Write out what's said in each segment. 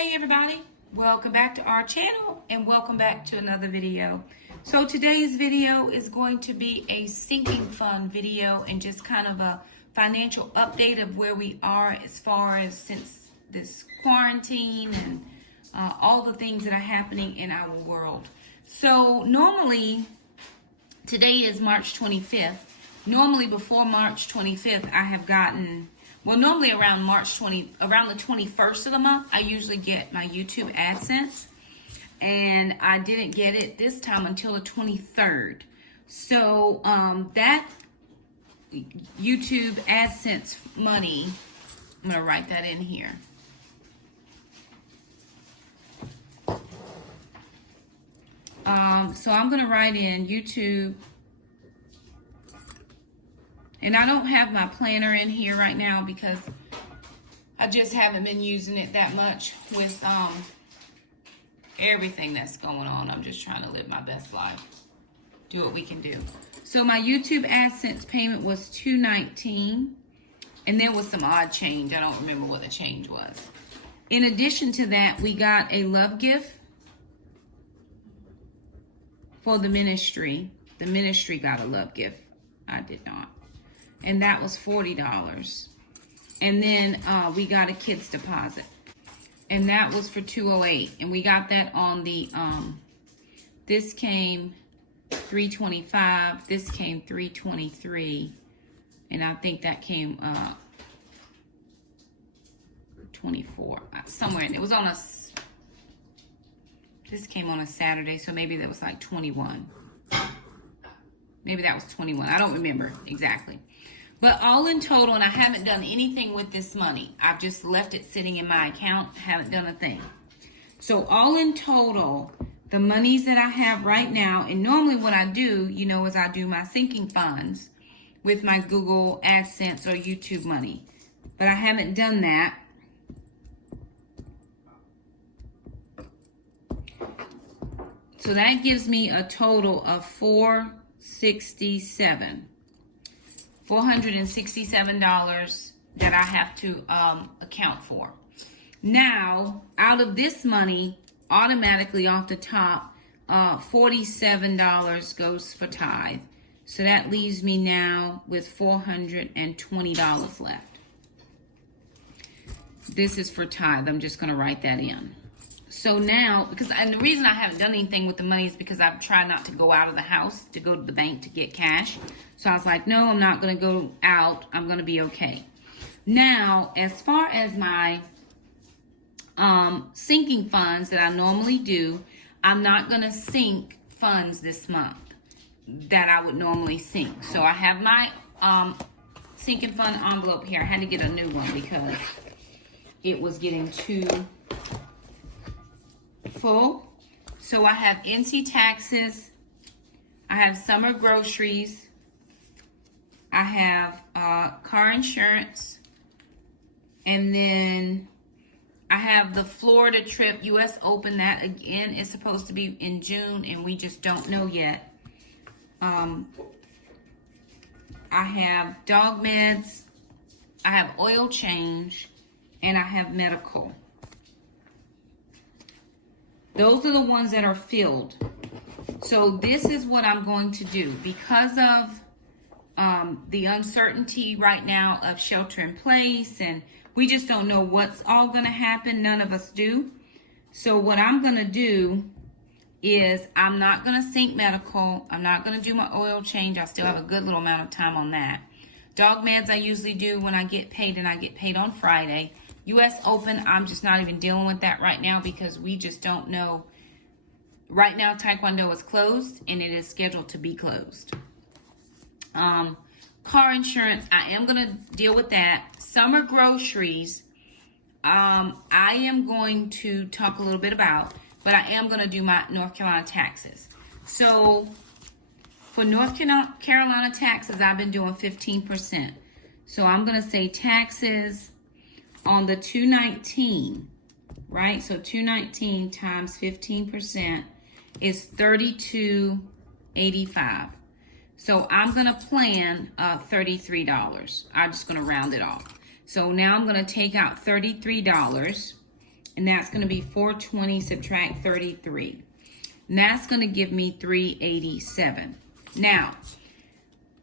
Hey everybody, welcome back to our channel and welcome back to another video. So today's video is going to be a sinking fund video and just kind of a financial update of where we are as far as since this quarantine and all the things that are happening in our world. So normally, today is March 25th. Normally before March 25th, I have gotten, well, normally around around the 21st of the month, I usually get my YouTube AdSense. And I didn't get it this time until the 23rd. So that YouTube AdSense money, I'm gonna write that in here. So I'm gonna write in YouTube. And I don't have my planner in here right now because I just haven't been using it that much with everything that's going on. I'm just trying to live my best life. Do what we can do. So my YouTube AdSense payment was $219. And there was some odd change. I don't remember what the change was. In addition to that, we got a love gift for the ministry. The ministry got a love gift. I did not. And that was $40. And then we got a kid's deposit. And that was for $208. And we got that on the, this came $325. This came $323. And I think that came $24. Somewhere in it was on a, this came on a Saturday. So maybe that was like 21. Maybe that was 21. I don't remember exactly. But all in total, and I haven't done anything with this money. I've just left it sitting in my account, haven't done a thing. So all in total, the monies that I have right now, and normally what I do, you know, is I do my sinking funds with my Google AdSense or YouTube money. But I haven't done that. So that gives me a total of $467 that I have to account for. Now, out of this money, automatically off the top, $47 goes for Tithe. So that leaves me now with $420 left. This is for Tithe. I'm just going to write that in. So now, and the reason I haven't done anything with the money is because I've tried not to go out of the house to go to the bank to get cash. So I was like, no, I'm not going to go out. I'm going to be okay. Now, as far as my sinking funds that I normally do, I'm not going to sink funds this month that I would normally sink. So I have my sinking fund envelope here. I had to get a new one because it was getting too full. So I have NC taxes, I have summer groceries, I have car insurance, and then I have the Florida trip, US Open. That again is supposed to be in June and we just don't know yet. I have dog meds, I have oil change, and I have medical. Those are the ones that are filled. So this is what I'm going to do. Because of the uncertainty right now of shelter in place, and we just don't know what's all going to happen. None of us do. So what I'm going to do is I'm not going to sink medical. I'm not going to do my oil change. I still have a good little amount of time on that. Dog meds I usually do when I get paid, and I get paid on Friday. US Open, I'm just not even dealing with that right now because we just don't know. Right now, Taekwondo is closed and it is scheduled to be closed. Car insurance, I am going to deal with that. Summer groceries, I am going to talk a little bit about, but I am going to do my North Carolina taxes. So for North Carolina taxes, I've been doing 15%. So I'm going to say taxes on the 219, right? So 219 times 15% is $32.85. So I'm going to plan $33. I'm just going to round it off. So now I'm going to take out $33 And that's going to be 420 subtract 33. And that's going to give me 387. Now,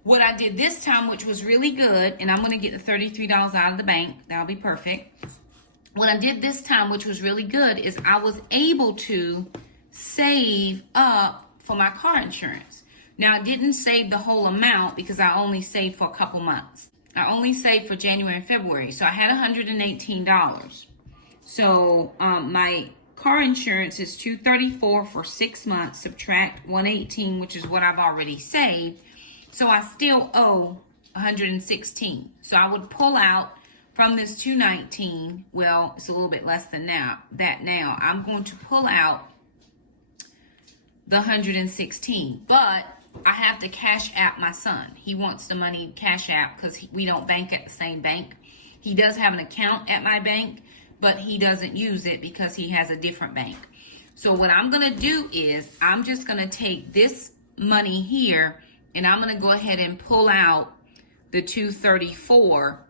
what I did this time, which was really good, and I'm going to get the $33 out of the bank. That'll be perfect. What I did this time, which was really good, is I was able to save up for my car insurance. Now, I didn't save the whole amount because I only saved for a couple months. I only saved for January and February. So I had $118. So my car insurance is $234 for 6 months, subtract 118, which is what I've already saved. So I still owe 116. So I would pull out from this 219. Well, it's a little bit less than now. I'm going to pull out the 116. But I have to cash app my son. He wants the money cash app because we don't bank at the same bank. He does have an account at my bank, but he doesn't use it because he has a different bank. So what I'm going to do is I'm just going to take this money here and I'm going to go ahead and pull out the 234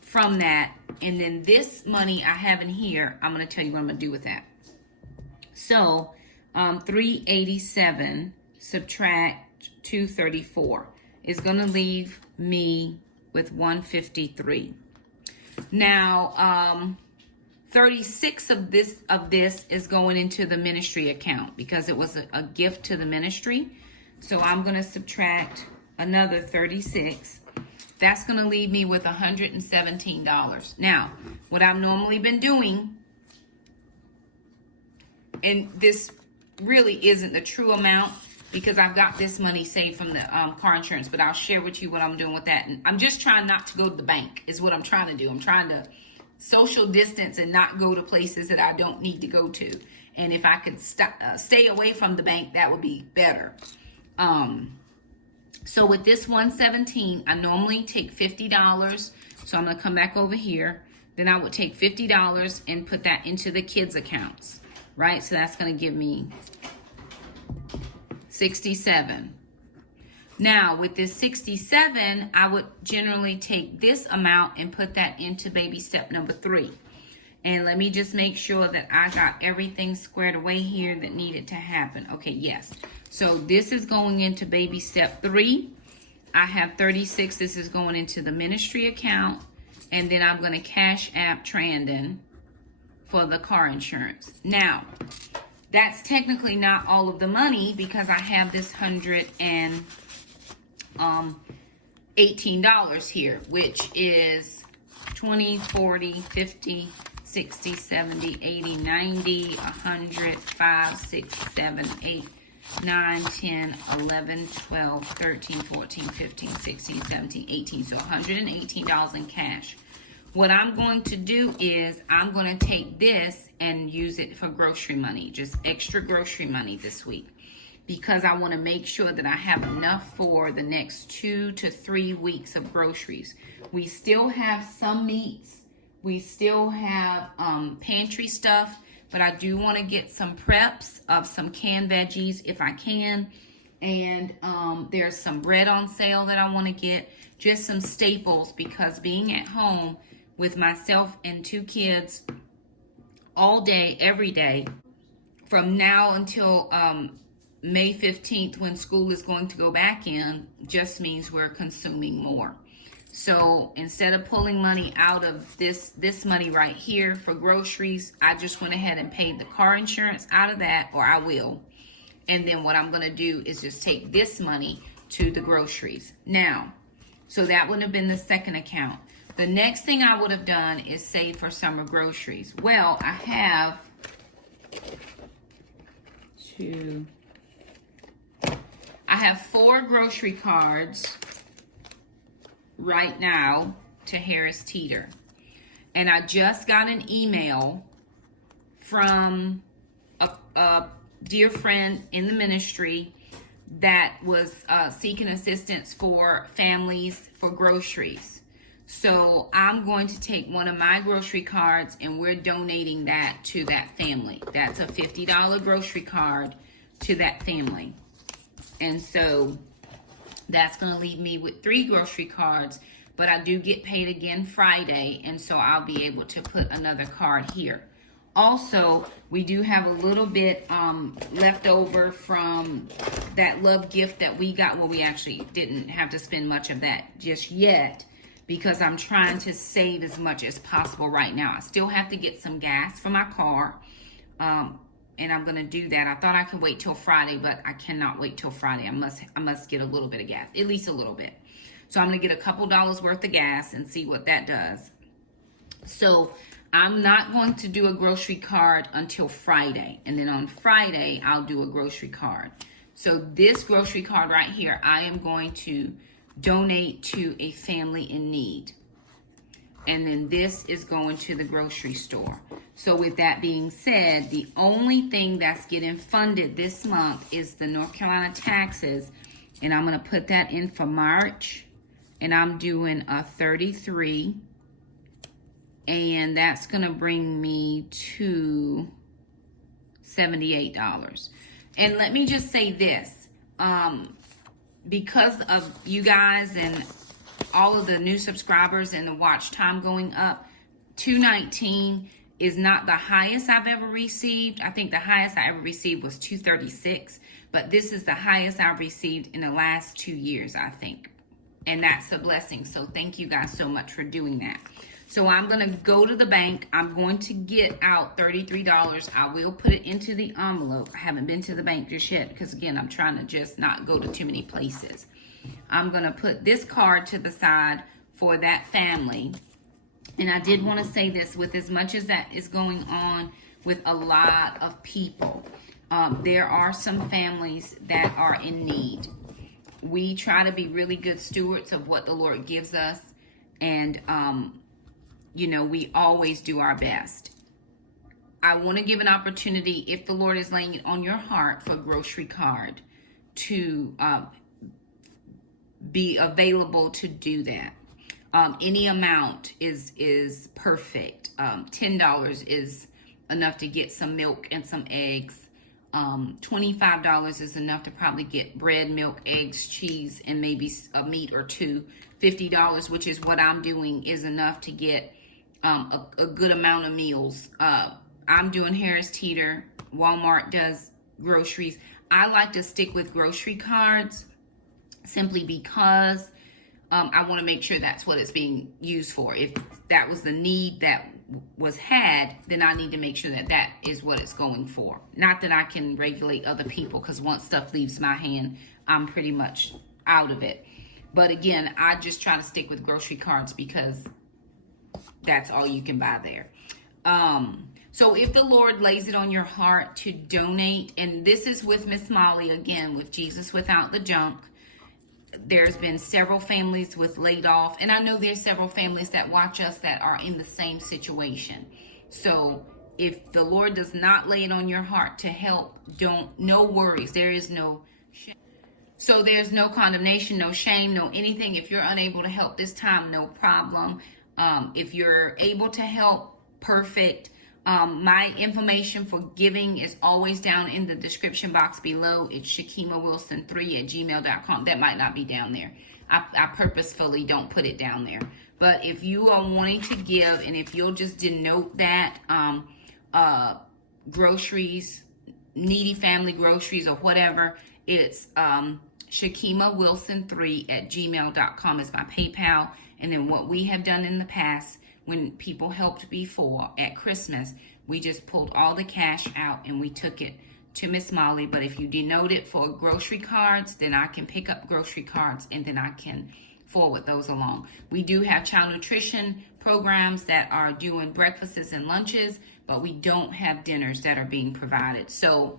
from that. And then this money I have in here, I'm going to tell you what I'm going to do with that. So 387 subtract 234 is going to leave me with 153. Now, 36 of this is going into the ministry account because it was a gift to the ministry. So I'm going to subtract another 36. That's going to leave me with $117. Now, what I've normally been doing, and this really isn't the true amount because I've got this money saved from the car insurance, but I'll share with you what I'm doing with that. And I'm just trying not to go to the bank is what I'm trying to do. I'm trying to social distance and not go to places that I don't need to go to. And if I could stay away from the bank, that would be better. So with this 117, I normally take $50. So I'm going to come back over here. Then I would take $50 and put that into the kids' accounts, right? So that's going to give me 67. Now with this 67, I would generally take this amount and put that into baby step number 3. And let me just make sure that I got everything squared away here that needed to happen. Okay, yes. So this is going into baby step 3. I have 36. This is going into the ministry account. And then I'm going to cash app Trandon for the car insurance. Now, that's technically not all of the money because I have this $118 here, which is 20, 40, 50, 60, 70, 80, 90, 100, 5, 6, 7, 8, 9, 10, 11, 12, 13, 14, 15, 16, 17, 18. So $118 in cash. What I'm going to do is I'm going to take this and use it for grocery money, just extra grocery money this week, because I want to make sure that I have enough for the next 2 to 3 weeks of groceries. We still have some meats. We still have pantry stuff, but I do want to get some preps of some canned veggies if I can. And there's some bread on sale that I want to get, just some staples, because being at home with myself and 2 kids all day, every day, from now until May 15th when school is going to go back in, just means we're consuming more. So instead of pulling money out of this money right here for groceries, I just went ahead and paid the car insurance out of that, or I will. And then what I'm going to do is just take this money to the groceries. Now, so that would have been the second account. The next thing I would have done is save for summer groceries. Well, I have 4 grocery cards right now to Harris Teeter. And I just got an email from a dear friend in the ministry that was seeking assistance for families for groceries. So I'm going to take one of my grocery cards and we're donating that to that family. That's a $50 grocery card to that family. And so that's going to leave me with 3 grocery cards, but I do get paid again Friday, and so I'll be able to put another card here. Also, we do have a little bit left over from that love gift that we got. Well, we actually didn't have to spend much of that just yet because I'm trying to save as much as possible right now. I still have to get some gas for my car, and I'm going to do that. I thought I could wait till Friday, but I cannot wait till Friday. I must get a little bit of gas, at least a little bit. So I'm going to get a couple dollars worth of gas and see what that does. So I'm not going to do a grocery card until Friday. And then on Friday, I'll do a grocery card. So this grocery card right here, I am going to donate to a family in need. And then this is going to the grocery store. So with that being said, the only thing that's getting funded this month is the North Carolina taxes. And I'm going to put that in for March. And I'm doing a 33. And that's going to bring me to $78. And let me just say this. Because of you guys and all of the new subscribers and the watch time going up, 219 is not the highest I've ever received. I think the highest I ever received was 236. But this is the highest I've received in the last 2 years, I think. And that's a blessing. So thank you guys so much for doing that. So I'm going to go to the bank. I'm going to get out $33. I will put it into the envelope. I haven't been to the bank just yet because, again, I'm trying to just not go to too many places. I'm going to put this card to the side for that family. And I did want to say this, with as much as that is going on with a lot of people, there are some families that are in need. We try to be really good stewards of what the Lord gives us. And, you know, we always do our best. I want to give an opportunity, if the Lord is laying it on your heart, for a grocery card to be available to do that. Any amount is perfect. $10 is enough to get some milk and some eggs. $25 is enough to probably get bread, milk, eggs, cheese, and maybe a meat or two. $50, which is what I'm doing, is enough to get a good amount of meals. I'm doing Harris Teeter. Walmart does groceries. I like to stick with grocery cards simply because I want to make sure that's what it's being used for. If that was the need that was had, then I need to make sure that that is what it's going for. Not that I can regulate other people, because once stuff leaves my hand, I'm pretty much out of it. But again, I just try to stick with grocery cards because that's all you can buy there. So if the Lord lays it on your heart to donate, and this is with Miss Molly, again, with Jesus Without the Junk. There's been several families with laid off, and I know there's several families that watch us that are in the same situation. So if the Lord does not lay it on your heart to help, no worries. There is no shame. So there's no condemnation, no shame, no anything. If you're unable to help this time, no problem. If you're able to help, perfect. My information for giving is always down in the description box below. It's ShakemaWilson3@gmail.com. That might not be down there. I purposefully don't put it down there. But if you are wanting to give, and if you'll just denote that groceries, needy family groceries or whatever, it's ShakemaWilson3@gmail.com is my PayPal. And then what we have done in the past, when people helped before at Christmas, we just pulled all the cash out and we took it to Miss Molly. But if you denote it for grocery cards, then I can pick up grocery cards and then I can forward those along. We do have child nutrition programs that are doing breakfasts and lunches, but we don't have dinners that are being provided. So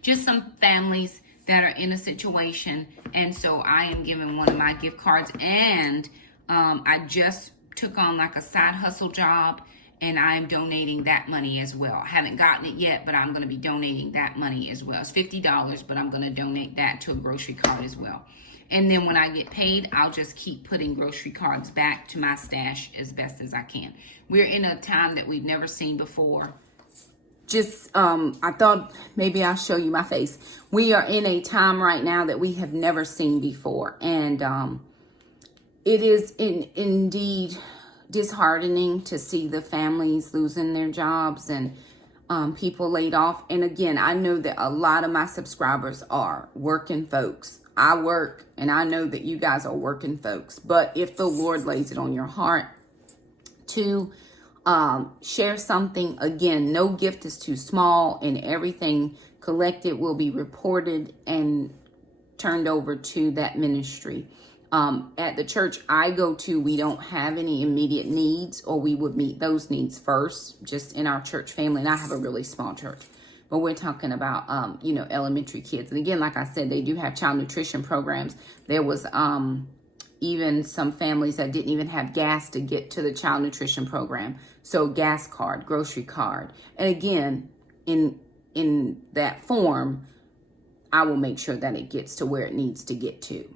just some families that are in a situation. And so I am giving one of my gift cards, and I just took on like a side hustle job, and I am donating that money as well. I haven't gotten it yet, but I'm going to be donating that money as well. It's $50, but I'm going to donate that to a grocery card as well. And then when I get paid, I'll just keep putting grocery cards back to my stash as best as I can. We're in a time that we've never seen before. I thought maybe I'll show you my face. We are in a time right now that we have never seen before. And it is indeed disheartening to see the families losing their jobs and people laid off. And again, I know that a lot of my subscribers are working folks. I work, and I know that you guys are working folks. But if the Lord lays it on your heart to share something, again, no gift is too small, and everything collected will be reported and turned over to that ministry. At the church I go to, we don't have any immediate needs, or we would meet those needs first, just in our church family. And I have a really small church, but we're talking about, elementary kids. And again, like I said, they do have child nutrition programs. There was even some families that didn't even have gas to get to the child nutrition program. So gas card, grocery card. And again, in that form, I will make sure that it gets to where it needs to get to.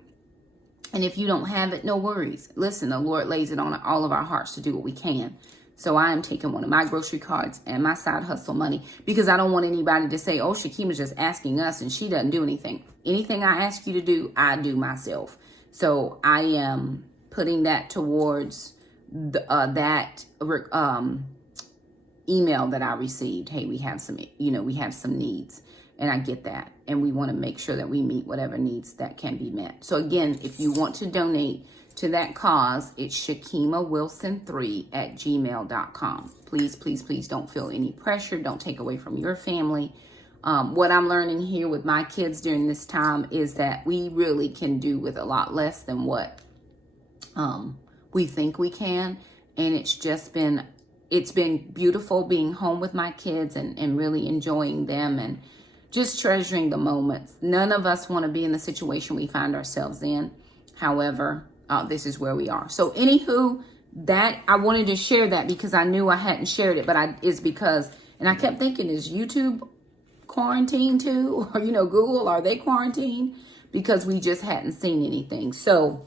And if you don't have it, no worries. Listen, the Lord lays it on all of our hearts to do what we can. So I am taking one of my grocery cards and my side hustle money, because I don't want anybody to say, oh, Shakema's just asking us and she doesn't do anything. Anything I ask you to do, I do myself. So I am putting that towards that email that I received. Hey, we have some needs. And I get that. And we want to make sure that we meet whatever needs that can be met. So again, if you want to donate to that cause, it's shakemawilson3@gmail.com. Please, please, please don't feel any pressure. Don't take away from your family. What I'm learning here with my kids during this time is that we really can do with a lot less than what we think we can. And it's been beautiful being home with my kids and really enjoying them and just treasuring the moments. None of us want to be in the situation we find ourselves in. However, this is where we are. So anywho, that I wanted to share that because I knew I hadn't shared it, but I kept thinking, is YouTube quarantined too? Or, Google, are they quarantined? Because we just hadn't seen anything. So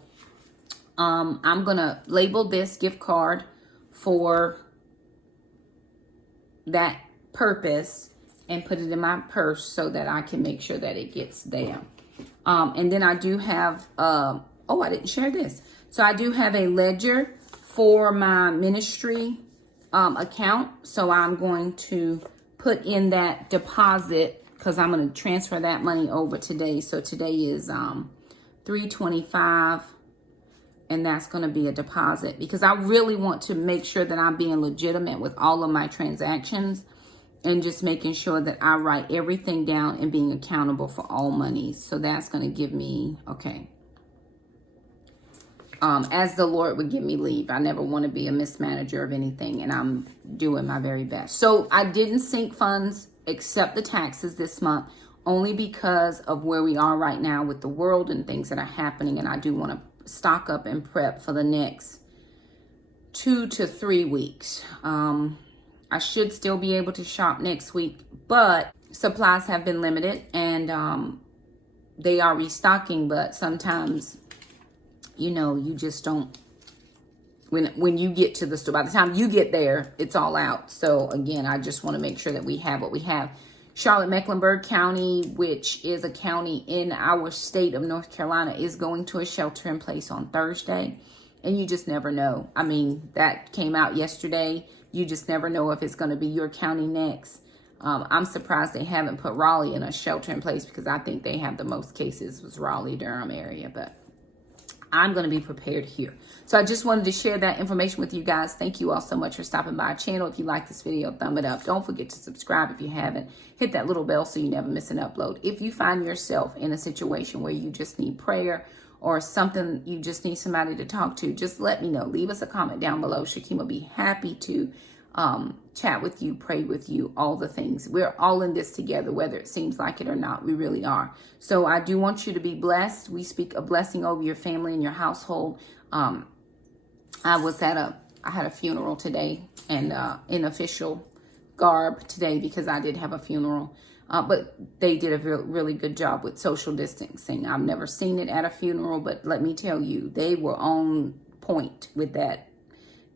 I'm going to label this gift card for that purpose and put it in my purse so that I can make sure that it gets there. And then I do have, I didn't share this. So I do have a ledger for my ministry account. So I'm going to put in that deposit because I'm going to transfer that money over today. So today is $325. And that's going to be a deposit because I really want to make sure that I'm being legitimate with all of my transactions and just making sure that I write everything down and being accountable for all monies. So that's going to give me, as the Lord would give me leave. I never want to be a mismanager of anything, and I'm doing my very best. So I didn't sink funds except the taxes this month, only because of where we are right now with the world and things that are happening. And I do want to stock up and prep for the next 2 to 3 weeks. I should still be able to shop next week, but supplies have been limited and they are restocking, but sometimes, you just don't, when you get to the store, by the time you get there, it's all out. So again, I just want to make sure that we have what we have. Charlotte-Mecklenburg County, which is a county in our state of North Carolina, is going to a shelter in place on Thursday. And you just never know. I mean, that came out yesterday. You just never know if it's going to be your county next. I'm surprised they haven't put Raleigh in a shelter in place because I think they have the most cases was Raleigh-Durham area. But I'm going to be prepared here. So I just wanted to share that information with you guys. Thank you all so much for stopping by our channel. If you like this video, thumb it up. Don't forget to subscribe if you haven't. Hit that little bell so you never miss an upload. If you find yourself in a situation where you just need prayer or something, you just need somebody to talk to, just let me know. Leave us a comment down below. Shakema will be happy to chat with you, pray with you, all the things. We're all in this together, whether it seems like it or not. We really are. So I do want you to be blessed. We speak a blessing over your family and your household. I had a funeral today and in official garb today because I did have a funeral. But they did a really good job with social distancing. I've never seen it at a funeral, but let me tell you, they were on point with that.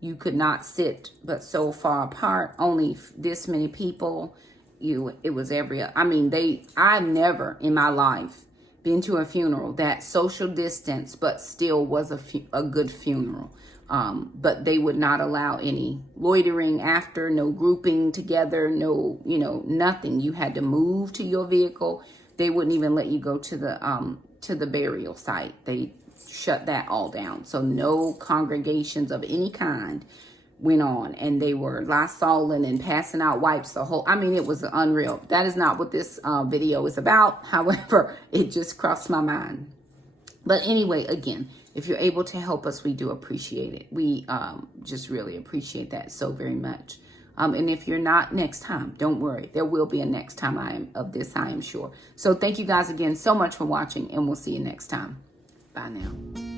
You could not sit but so far apart, only this many people. It was I've never in my life been to a funeral that social distance, but still was a good funeral. But they would not allow any loitering after, no grouping together, no, nothing. You had to move to your vehicle. They wouldn't even let you go to the burial site. They shut that all down. So no congregations of any kind went on, and they were lysoling and passing out wipes it was unreal. That is not what this video is about. However, it just crossed my mind. But anyway, again, if you're able to help us, we do appreciate it. We just really appreciate that so very much. And if you're not, next time, don't worry. There will be a next time I am sure. So thank you guys again so much for watching, and we'll see you next time. Bye now.